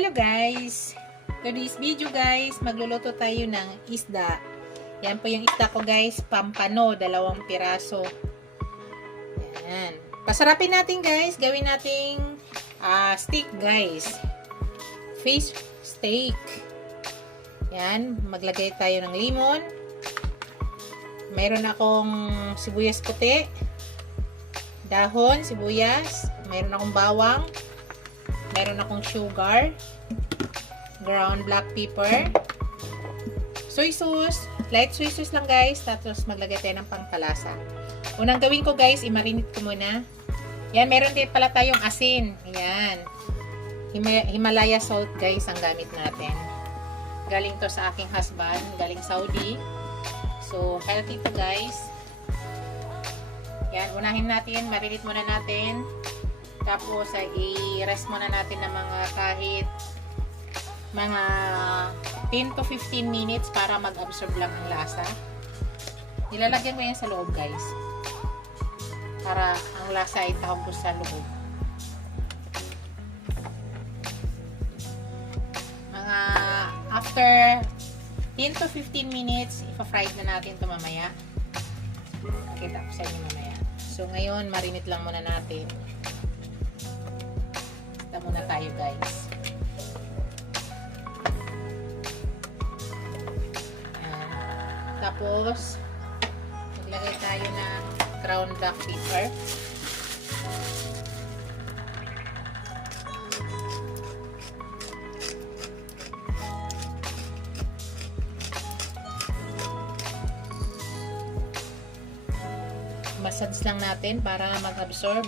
Hello guys! Today's video guys, magluluto tayo ng isda. Yan po yung isda ko guys, pampano, 2 piraso. Yan. Pasarapin natin guys, gawin nating steak guys. Fish steak. Yan, maglagay tayo ng lemon. Mayroon akong sibuyas puti, dahon, sibuyas, mayroon akong bawang, meron akong sugar, ground black pepper, soy sauce, light soy sauce lang guys, tapos maglagay tayo ng pangpalasa. Unang gawin ko guys, i-marinate ko muna. Yan, meron din pala tayong asin. Yan. Himalaya salt guys ang gamit natin. Galing to sa aking husband, galing Saudi. So, healthy to guys. Yan, unahin natin, marinate muna natin. Tapos, i-rest muna natin ng kahit mga 10 to 15 minutes para mag-absorb lang ang lasa. Nilalagyan ko yan sa loob, guys. Para ang lasa ay tahog sa loob. Mga after 10 to 15 minutes, ipa-fry na natin ito mamaya. Kita ko sa inyo mamaya. So, ngayon, marinate lang muna natin. Muna tayo guys. Ayan. Tapos maglagay tayo ng ground black pepper. Massage lang natin para mag-absorb.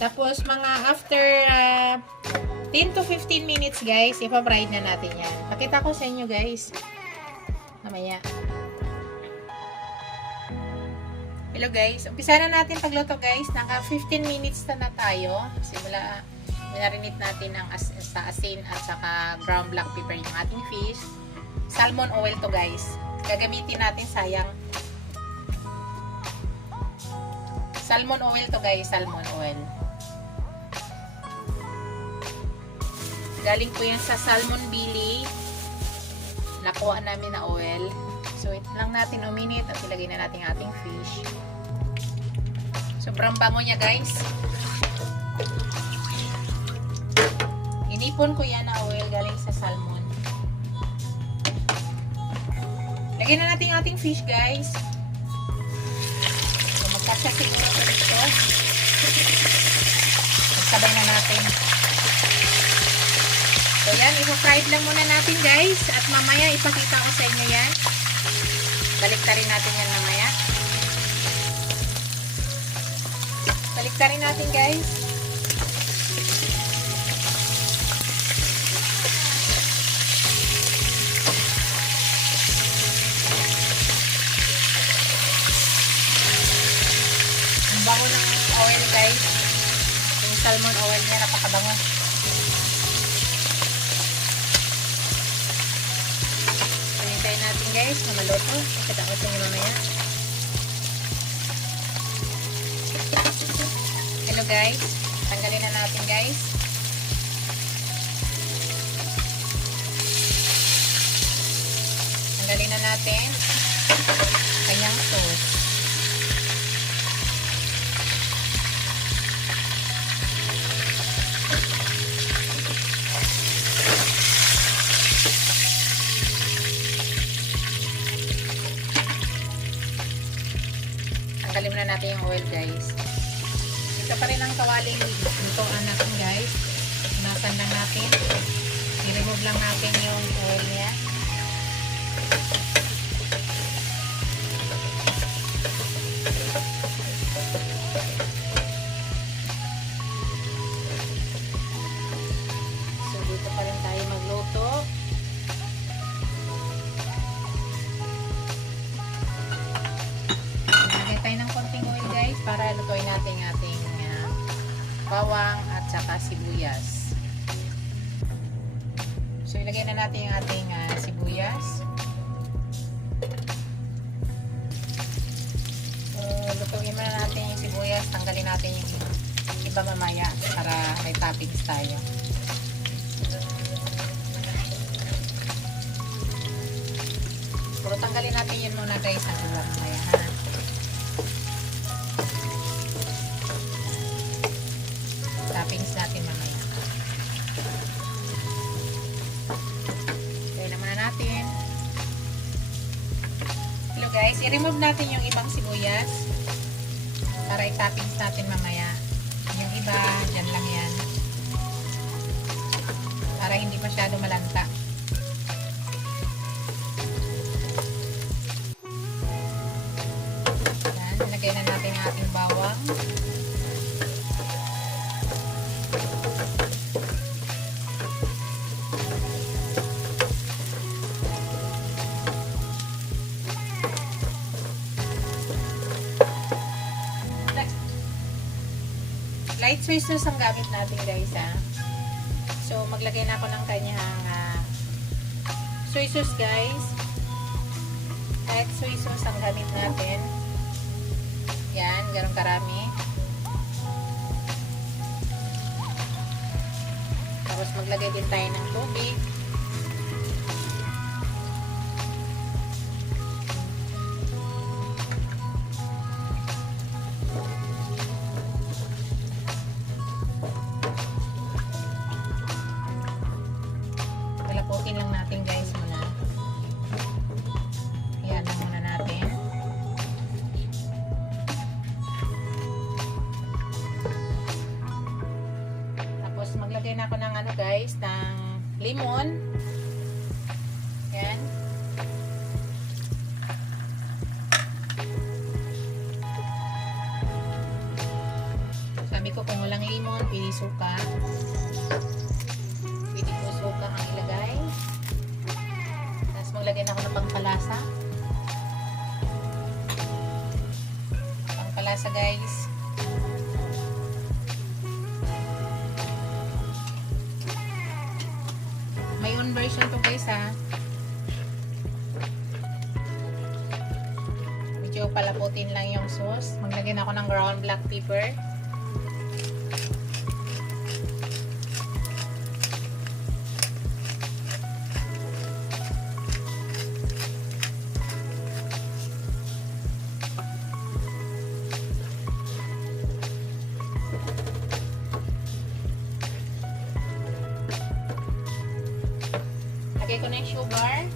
Tapos mga after 10 to 15 minutes guys, ipa-fry na natin yan. Pakita ko sa inyo guys. Mamaya. Hello guys. Umpisa na natin pagluto guys. Naka 15 minutes na tayo. Simula marinate natin ang sa asin at saka ground black pepper yung ating fish. Salmon oil to guys. Gagamitin natin sayang. Salmon oil to guys. Salmon oil. Galing po yan sa salmon belly. Nakuha namin na oil. So, ito lang natin uminit at ilagay na natin ating fish. Sobrang bango niya guys. Inipon ko yan na oil galing sa salmon. Lagyan na natin ating fish guys. So, magkasya siguro ito dito. Magsabay na natin. So, yan. Ipa-fried lang muna natin, guys. At mamaya, ipakita ko sa inyo yan. Baliktarin natin yan mamaya. Baliktarin natin, guys. Ang bango ng oil, guys. Yung salmon oil niya, napakabango. Natin guys na maluto. Kita ko sa inyo mamaya. Hello guys. Tanggalin na natin guys. Tanggalin na natin kanyang sauce. Tanggalin na natin yung oil guys. Ito pa rin ang kawaling ito natin guys. Nasan lang natin. I-remove lang natin yung oil niya. So dito pa rin tayo magluto. para lutuin natin ating bawang at saka sibuyas. So, ilagay na natin yung ating sibuyas. So, lutuin muna natin yung sibuyas. Tanggalin natin yung iba mamaya para may toppings tayo. Pero tanggalin natin yun muna guys ang iba mamaya ha. Toppings natin mamaya. Kaya naman natin. Hello guys, i-remove natin yung ibang sibuyas para i-toppings natin mamaya. Yung iba, dyan lang yan. Para hindi masyado malanta. Yan, nilagay na natin yung ating bawang. Light soy sauce ang gamit natin guys ha. So maglagay na ako ng kanyang soy sauce guys. Light soy sauce ang gamit natin. Yan, ganun karami. Tapos maglagay din tayo ng tubig. Palapukin lang natin guys muna. Ayan lang muna natin. Tapos maglagay na ako ng ano guys, ng lemon. Ayan. Sabi ko kung walang lemon, pili suka. Pwede po suka ang ilagay. Tapos maglagay na ako ng pangpalasa. Pangpalasa guys. May own version to guys ha. Medyo palaputin lang yung sauce. Maglagay na ako ng ground black pepper. Lagay ko na yung sugar.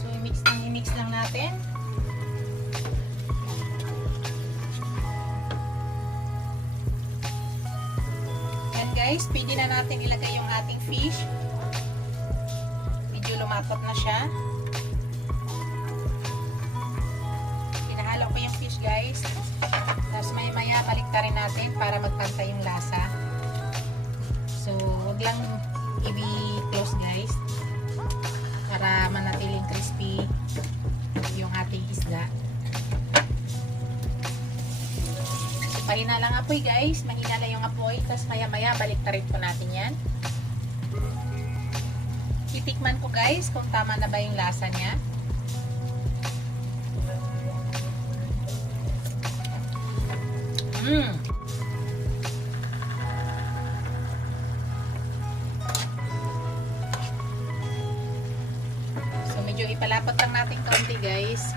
So, i-mix lang natin. Yan guys, pwede na natin ilagay yung ating fish. Medyo lumatot na siya. Ko yung fish guys. Tapos maya balik ta rin natin para magpantay yung lasa. So wag lang i-close guys para manatiling crispy yung ating isda. So, pahina lang apoy guys, mahina lang yung apoy. Tapos maya balik ta rin po natin yan. Titikman ko guys kung tama na ba yung lasa niya. So medyo ipalapat lang natin kaunti guys.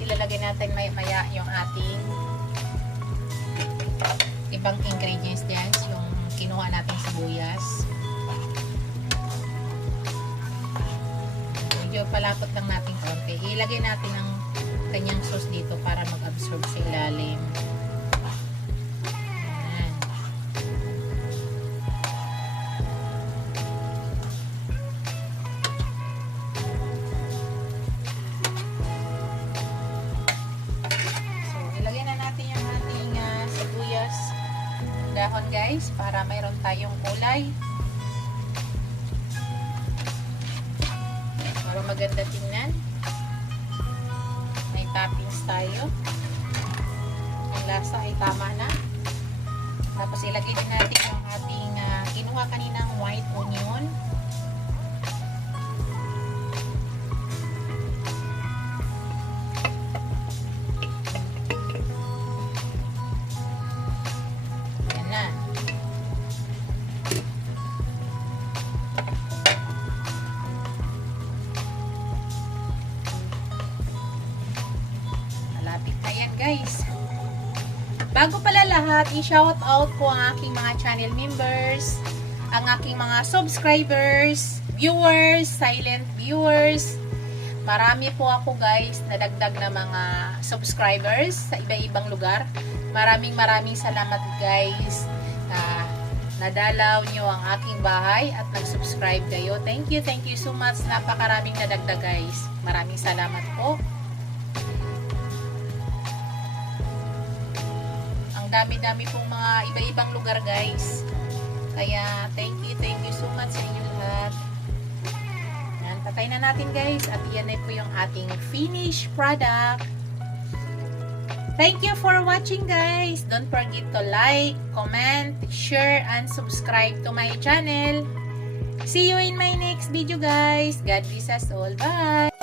Ilalagay natin maya yung ating ibang ingredients diyan, yung kinuha nating sibuyas. Medyo palapot lang natin kaunti. Ilagay natin ang kanyang sauce dito para mag-absorb sa ilalim. Ayan. So, ilagay na natin yung ating sibuyas dahon guys para mayroon tayong kulay. maganda tingnan. May toppings tayo. Ang lasa ay tama na. Tapos ilagay din natin yung ating kinuha kaninang white onion. Yan na. Malapit na yan, guys. Bago pala lahat, i-shout out ko ang aking mga channel members, ang aking mga subscribers, viewers, silent viewers. Marami po ako guys, nadagdag na mga subscribers sa iba-ibang lugar. Maraming salamat guys na nadalaw nyo ang aking bahay at nag-subscribe kayo. Thank you so much. Napakaraming nadagdag guys. Maraming salamat po. Dami-dami pong mga iba-ibang lugar guys. Kaya thank you so much sa inyo lahat. Yan, patay na natin guys. At yan na po yung ating finished product. Thank you for watching guys. Don't forget to like, comment, share, and subscribe to my channel. See you in my next video guys. God bless us all. Bye!